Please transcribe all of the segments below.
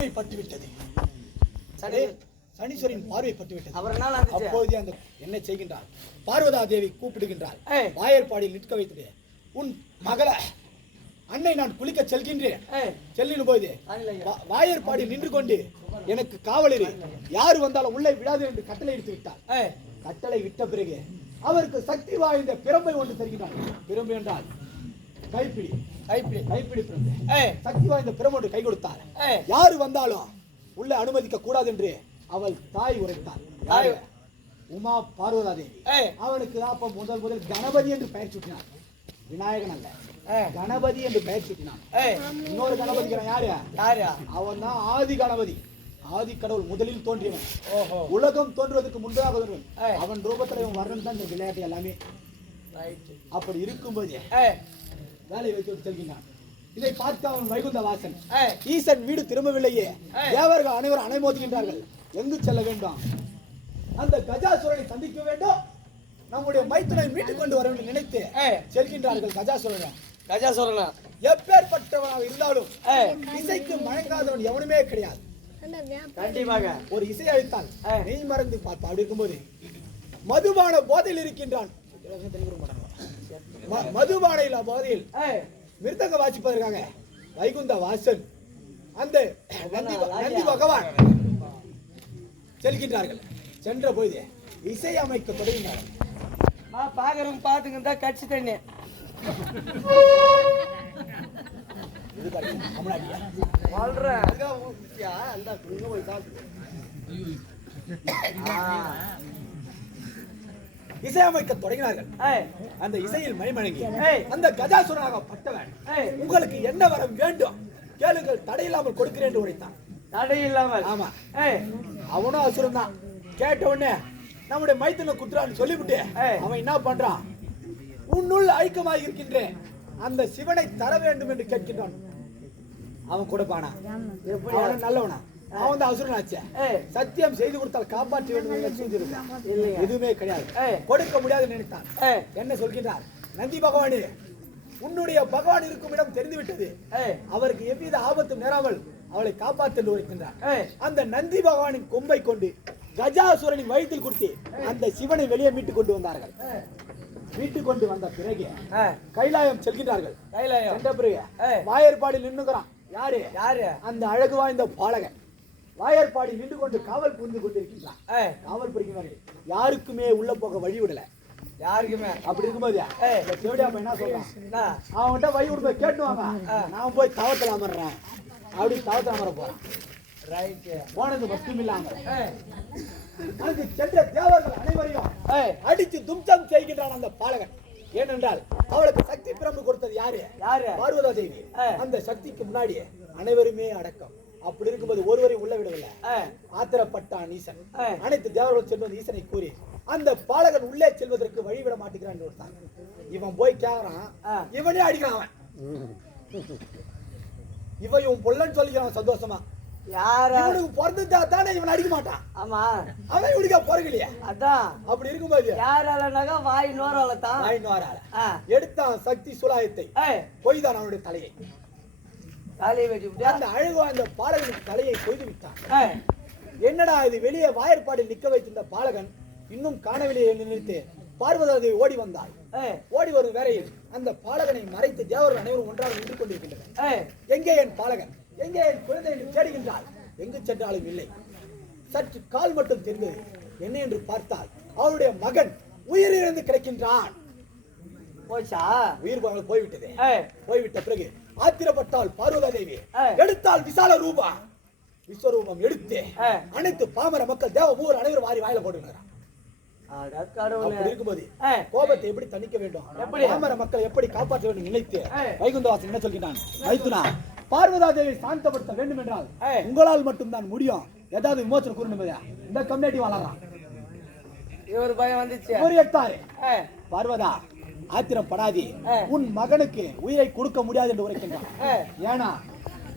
பார்வை பட்டுவிட்டது சரி. சனீஸ்வரின் பார்வை பட்டுவிட்டது அவர் என்ன நடந்துச்சு? அப்போதே அந்த என்ன செய்கின்றார். பார்வதா தேவி கூப்பிடுகின்றார். ஏய். வாயற்பாடியில் நிற்க வைத்தது. உன் மகள அன்னை நான் குளிக்க செல்கின்றேன். செல்லின் போது வாயற்பாடியில் நின்று கொண்டு எனக்கு காவலிரு. யார் வந்தாலும் உள்ளே விடாது என்று கட்டளை எடுத்து விட்டார். கட்டளை விட்ட பிறகு அவருக்கு சக்தி வாய்ந்த பிரம்பை ஒன்று தருகின்றார் பிரம்பு என்றால் கைப்பிடி. சக்தி வாய்ந்த ஒன்று கை கொடுத்தார். யாரு வந்தாலும் உள்ளே அனுமதிக்க கூடாது என்று அவள் தாய். யாரு? உமா பார்வதா தேவி ஏய், அவனுக்கு அப்ப முதல் முதல் கணபதி என்று பெயர் சூட்டினார். விநாயகன் அல்ல. கணபதி என்று பெயர் சூட்டினான். இன்னொரு கணபதிக்கிறான் யாரு? யாருயா? அவன் தான் ஆதி கணபதி. ஆதி கடவுள் முதலில் தோன்றியவன். ஓஹோ. உலகம் தோன்றுவதற்கு முன்பதாக. அவன். ரூபத்துல இவன் வரணும் தான் இந்த விளையாட்டு எல்லாமே. அப்படி இருக்கும்போது வேலையை வைத்து விட்டு செல்கின்றான். இதை பார்த்து அவன் வைகுந்த வாசன் ஈசன் வீடு திரும்பவில்லையே. தேவர்கள் அனைவரும் அனைமோதுகின்றார்கள் எங்கு செல்ல வேண்டும்? அந்த கஜாசுரனை சந்திக்க வேண்டும். நம்முடைய மைத்துனை மீட்டுக் கொண்டு வர வேண்டும் நினைத்து செல்கின்றார்கள் கஜாசுரனை கஜாசுரனா? எப்பேற்பட்டவனாக இருந்தாலும் இசைக்கு மயங்காதவன் எவனுமே கிடையாது. கண்டிப்பாக. ஒரு இசை அளித்தால் ஏய். நெய் மறந்து பார்ப்பா அப்படி இருக்கும்போது மதுபான போதையில் இருக்கின்றான். மதுபானையில் போதையில் மிருதங்க வாசிப்பதற்காக வைகுந்த வாசன். அந்த நந்தி நந்தி பகவான் செல்கின்றார்கள். சென்ற பொழுது இசை அமைக்க தொடங்கினார்கள் பாக்குறவங்க பாத்துங்க தான் கட்சி தண்ணி. இது பாருங்க, தமிழ்நாட்டியா? வாழ்றேன் இசை அமைக்க தொடங்கினார்கள் அந்த இசையில் மணிமணங்கி. அந்த கஜாசுரனாக பட்டவன் உங்களுக்கு என்ன வரம் வேண்டும்? கேளுங்கள் தடையில்லாமல் கொடுக்கிறேன் என்று உரைத்தான். தடை இல்லாமல் ஆமா அவனும் அசுரன் தான் கேட்ட உடனே நம்முடைய மைத்தனை குற்றான்னு சொல்லிவிட்டு. அவன் என்ன பண்றான்? உன்னுள் ஐக்கியமாக இருக்கின்றேன். அந்த சிவனை தர வேண்டும் என்று கேட்கின்றான். அவன் கொடுப்பானா? நல்லவனா? அவன் தான் அசுரனாச்சே சத்தியம் செய்து கொடுத்தால் காப்பாற்ற வேண்டும் என்று செய்திருக்கான்? எதுவுமே கிடையாது. கொடுக்க முடியாது நினைத்தான். என்ன சொல்கின்றார்? நந்தி பகவானே உன்னுடைய பகவான் இருக்கும் இடம் தெரிந்து விட்டது ஏய், அவருக்கு எவ்வித ஆபத்தும் நேராமல் அவளை காப்பாற்று உரைக்கின்றார். அந்த நந்தி பகவானின் கொம்பை கொண்டு கஜாசுரனின் வயிற்றில் கொடுத்து அந்த சிவனை வெளியே மீட்டுக் கொண்டு வந்தார்கள். மீட்டுக் கொண்டு வந்த பிறகு கைலாயம் செல்கின்றார்கள். கைலாயம். சென்ற பிறகு. வாயற்பாடில் நின்னுகிறான். யாரு? யாரு? அந்த அழகு வாய்ந்த பாலகன். வாயற்பாடி நின்று கொண்டு காவல் புரிந்து கொண்டிருக்கின்றான் காவல் புரிகிறார்கள் யாருக்குமே உள்ள போக வழி விடல. யாருக்குமே. அப்படி இருக்கும்போது ஏய். இந்த செவிடியா பையன் என்ன சொல்றான்? அவன்கிட்ட வழி விடுங்க கேட்டு வாங்க. நான் போய் தவத்தில் அமர்றேன். அப்படி தவத்தில் அமர போறான். போனது மட்டும் இல்லாம அங்கு சென்ற தேவர்கள் அனைவரையும் அடித்து தும்சம் செய்கின்றான் அந்த பாலகன். ஏனென்றால் அவளுக்கு சக்தி பிரம்பு கொடுத்தது யாரு? யாரு? பார்வதா தேவி. அந்த சக்திக்கு முன்னாடி அனைவருமே அடக்கம். அப்படி இருக்கும்போது ஒருவரையும் உள்ள விடவில்லை. ஆத்திரப்பட்டான் ஈசன். அனைத்து தேவர்களும் செல்வது ஈசனை கூறி அந்த பாலகன் உள்ளே செல்வதற்கு வழிவிட மாட்டேங்கிறான் ஒருத்தான். இவன் போய் கேக்குறான். இவனே அடிக்கிறான் அவன். இவன் இவன் பொல்லன்னு சொல்லிக்கிறான் சந்தோஷமா. யாரா? இவனுக்கு பிறந்ததா தானே இவன் அடிக்க மாட்டான். ஆமா. அவன் இவனுக்கு பிறகுலையே அதான். அப்படி இருக்கும்போது யாராலனாக்கா வாய் நோரால தான். வராள. ஆ, எடுத்தான் சக்தி சுலாயத்தை. ஏய், கொய்தான் அவனுடைய தலையை. தலையை வெட்டி? அந்த அழகு அந்த பாலகனுக்கு தலையை கொய்து விட்டான். என்னடா இது வெளியே வாயற்பாடில் நிக்க வைத்திருந்த பாலகன் இன்னும் காணவில்லையே என்று நினைத்து பார்வதி ஓடி வந்தாள். ஓடி வரும் வேளையில் அந்த பாலகனை மறைத்து தேவர்கள் அனைவரும் ஒன்றாக நின்று கொண்டிருக்கின்றனர். எங்கே என் பாலகன்? எங்கே என் குழந்தை என்று தேடுகின்றாள்? எங்கு சென்றாலும் இல்லை. சற்று கால் மட்டும் தெரிந்தது. என்ன என்று பார்த்தால் அவருடைய மகன் உயிரிழந்து கிடக்கின்றான். போச்சா? உயிர் போய்விட்டது. போய்விட்ட பிறகு ஆத்திரப்பட்டால் பார்வதா தேவி. எடுத்தால் விசால ரூபா விஸ்வரூபம் எடுத்து. அனைத்து பாமர மக்கள் தேவ ஊர் அனைவரும் வாரி வாயில இருக்கும்போது ஏய், கோபத்தை எப்படி தணிக்க வேண்டும்? எப்படி? பாமர மக்கள் எப்படி காப்பாற்ற வேண்டும் நினைத்து. வைகுந்தவாசன் என்ன சொல்கிறான்? மைத்துனா பார்வதா தேவி சாந்தப்படுத்த வேண்டும் என்றால். உங்களால் மட்டும்தான் முடியும். ஏதாவது விமோசனம் கூறணும் இந்த கம்யூனிட்டி வளர்றான் இவர் பயம் வந்துச்சு. ஒரு பார்வதா ஆத்திரம் படாதி. உன் மகனுக்கு உயிரை கொடுக்க முடியாது என்று உரைக்கின்றான். ஏய், ஏனா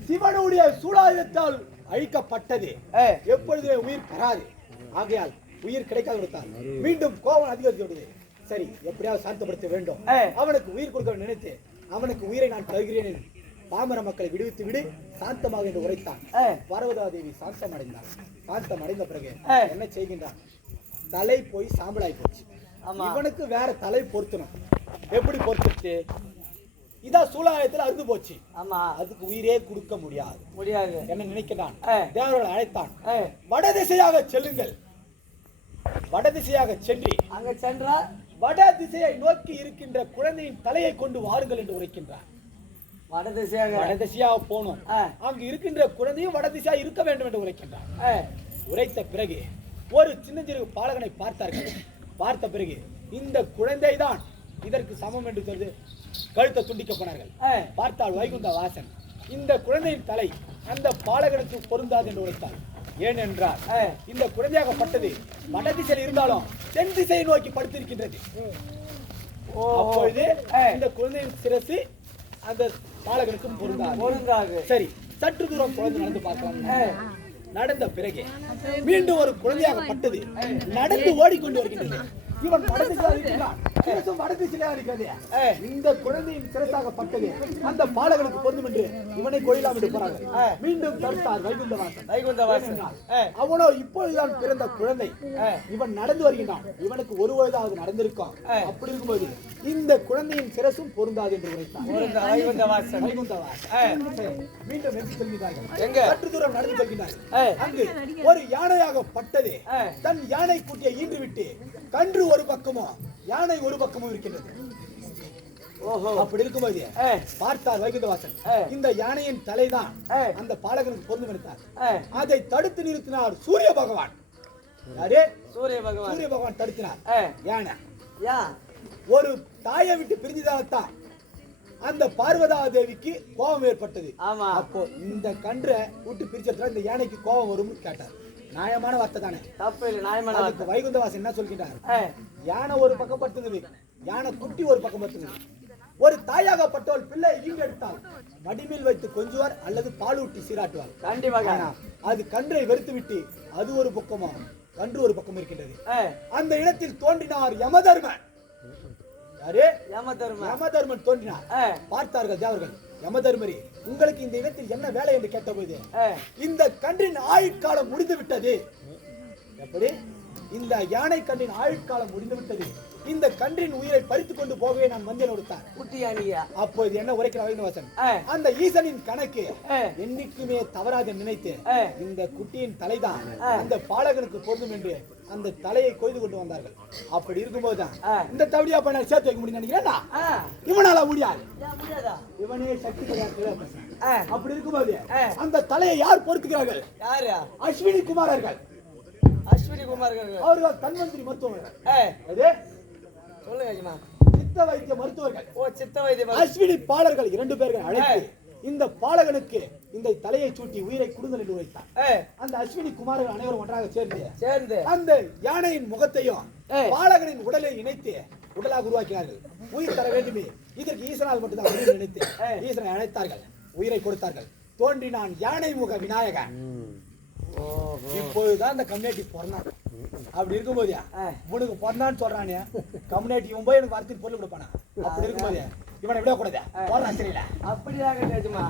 சிவனுடைய சூழாயுதத்தால் அழிக்கப்பட்டது. எப்பொழுதுமே உயிர் பெறாது. ஆகையால் உயிர் கிடைக்காது விடுத்தார் மீண்டும் கோபம் அதிகரித்து விடுது. சரி எப்படியாவது சாந்தப்படுத்த வேண்டும். அவனுக்கு உயிர் கொடுக்க நினைத்து அவனுக்கு உயிரை நான் தருகிறேன் பாமர மக்களை விடுவித்து விடு சாந்தமாக என்று உரைத்தான். ஏ, பார்வதாதேவி சாந்தம் அடைந்தார் சாந்தம் அடைந்த பிறகு. என்ன செய்கின்றான்? தலை போய் சாம்பலாய் போச்சு. இவனுக்கு வேற தலை பொருத்தணும். எப்படி பொறுத்துச்சு இதான் சூழாயத்தில் அறுந்து போச்சு. ஆமா. அதுக்கு உயிரே கொடுக்க முடியாது. முடியாது. என்ன நினைக்கிறான். தேவர்கள் அழைத்தான். வடதிசையாக செல்லுங்கள். வடதிசையாக சென்று. அங்க சென்றா வட திசையை நோக்கி இருக்கின்ற குழந்தையின் தலையை கொண்டு வாருங்கள் என்று உரைக்கின்றார். வடதிசையாக. வடதிசையாக போனோம். அங்கு இருக்கின்ற குழந்தையும் வடதிசையா இருக்க வேண்டும் என்று உரைக்கின்றார். உரைத்த பிறகு ஒரு சின்னஞ்சிறு பாலகனை பார்த்தார்கள். பார்த்த பிறகு இந்த குழந்தை தான் இதற்கு சமம் என்று சொல்லி கழுத்தை துண்டிக்க போனார்கள். பார்த்தால் வைகுண்ட வாசன். இந்த குழந்தையின் தலை அந்த பாலகனுக்கு பொருந்தாது என்று உரைத்தார் ஏனென்றால் இந்த குழந்தையாகப்பட்டது வடதிசையில் இருந்தாலும் தென் திசையை நோக்கி படுத்திருக்கின்றது. அப்பொழுது இந்த குழந்தையின் சிரசு அந்த பாலகனுக்கும் பொருந்தாது. சரி சற்று தூரம் குழந்தை நடந்து பார்க்கலாம். நடந்த பிறகு மீண்டும் ஒரு குழந்தையாகப்பட்டது நடந்து ஓடிக்கொண்டு வருகின்றது. இவன் வடதிசையாக சிரசும் வடதிசையாக இருக்கிறது இந்த குழந்தையின் சிரசாகப்பட்டது அந்த பாலகனுக்கு பொருந்தும் என்று இவனை போறாங்க. ஆ. மீண்டும் தடுத்தார் வைகுண்டவாசன் வைகுந்த வாசன் ஏ, அவனோ இப்பொழுதுதான் பிறந்த குழந்தை. இவன் நடந்து வருகின்றான். இவனுக்கு ஒரு வயதாவது நடந்திருக்கும். அப்படி இருக்கும்போது இந்த குழந்தையின் சிரசும் பொருந்தாது என்று உரைத்தான் மீண்டும் எங்கு? செல்கிறார்கள்? சற்று தூரம் நடந்து செல்கிறார்கள் அங்கு ஒரு யானையாக பட்டது. ஏ, தன் யானை குட்டியை ஈன்று விட்டு கன்று ஒரு பக்கமும் யானை ஒரு பக்கமும் இருக்கின்றது. ஓஹோ. அப்படி இருக்கும்போது பார்த்தார் வைகுந்தவாசன். ஏ. இந்த யானையின் தலைதான் அந்த பாலகனுக்கு பொருந்தும் எடுத்தார் அதை தடுத்து நிறுத்தினார் சூரிய பகவான். யாரு? சூரிய பகவான். சூரிய பகவான் தடுத்தினார். யானை. யா. ஒரு தாயை விட்டு பிரிஞ்சதால்தான் அந்த பார்வதா தேவிக்கு கோபம் ஏற்பட்டது. ஆமா. அப்போ இந்த கன்றை விட்டு பிரிச்சதுல இந்த யானைக்கு கோபம் வரும்னு கேட்டார். நியாயமான வார்த்தை தானே? தப்பு இல்லை நியாயமான அதுக்கு வைகுந்தவாசன் என்ன சொல்கின்றார்? ஏ, யானை ஒரு பக்கம் படுத்துங்குது யானை குட்டி ஒரு பக்கம் படுத்துங்குது ஒரு தாயாகப்பட்டவள் பிள்ளை ஈண்டெடுத்தால் மடிமேல் வைத்து கொஞ்சுவார் அல்லது பாலூட்டி சீராட்டுவார். கண்டிப்பாக. அது கன்றை வெறுத்து விட்டு அது ஒரு பக்கமா கன்று ஒரு பக்கம் இருக்கின்றது. அந்த இடத்தில் தோன்றினார் யமதர்மன். யாரு? யம தர்ம யமதர்மன் தோன்றினார். பார்த்தார்கள் தேவர்கள். யமதர்மரி உங்களுக்கு இந்த இடத்தில் என்ன வேலை என்று கேட்டபோது இந்த கன்றின் ஆயுட்காலம் முடிந்து விட்டது எப்படி? இந்த யானை கன்றின் ஆயுட்காலம் முடிந்து விட்டது இந்த கன்றின் உயிரை பறித்துக் கொண்டு போகவே நான் வந்தேன் கொடுத்தார் குட்டி அணியா அப்போது என்ன உரைக்கிற ஏ, அந்த ஈசனின் கணக்கு என்னைக்குமே தவறாது நினைத்து இந்த குட்டியின் தலைதான். அந்த பாலகனுக்கு பொருந்தும் என்று அந்த தலையை கொய்து கொண்டு வந்தார்கள். அப்படி இருக்கும்போதுதான் ஆ. இந்த தவடியா பண்ண சேர்த்து வைக்க முடியும் நினைக்கிறேன்னா? ஆ, இவனால முடியாது. இவனே சக்தி அப்படி இருக்கும்போது. அந்த தலையை யார் பொறுத்துக்கிறார்கள்? யாரு? அஸ்வினி குமாரர்கள் அஸ்வினி குமார் அவர்கள். தன்வந்திரி அது சொல்லுங்க சித்த வைத்திய மருத்துவர்கள். ஓ சித்த வைத்தியம் அஸ்வினி பாலர்கள் இரண்டு பேர்கள் அழைத்து இந்த பாலகனுக்கு இந்த தலையை சூட்டி உயிரை கொடுங்கள் என்று உரைத்தார். அந்த அஸ்வினி குமாரர்கள் அனைவரும் ஒன்றாக சேர்ந்து சேர்ந்து. அந்த யானையின் முகத்தையும். பாலகனின் உடலை இணைத்து உடலாக உருவாக்கினார்கள். உயிர் தர வேண்டுமே. இதற்கு ஈசனால் மட்டும்தான் முடியும் நினைத்து. ஈசனை அழைத்தார்கள் உயிரை கொடுத்தார்கள். தோன்றினான் யானை முக விநாயகன். ஓஹோ இப்போதுதான் அந்த கம்யூனிட்டி பிறந்தான். அப்படி இருக்கும்போது. இவனுக்கு பிறந்தான்னு சொல்றானே கம்யூனிட்டி இவன் போய் எனக்கு வார்த்தை பொருள் கொடுப்பானா? அப்படி இருக்கும்போது இவனை விடக்கூடாது? போறான் சரியில்லை. அப்படியாக நிஜமா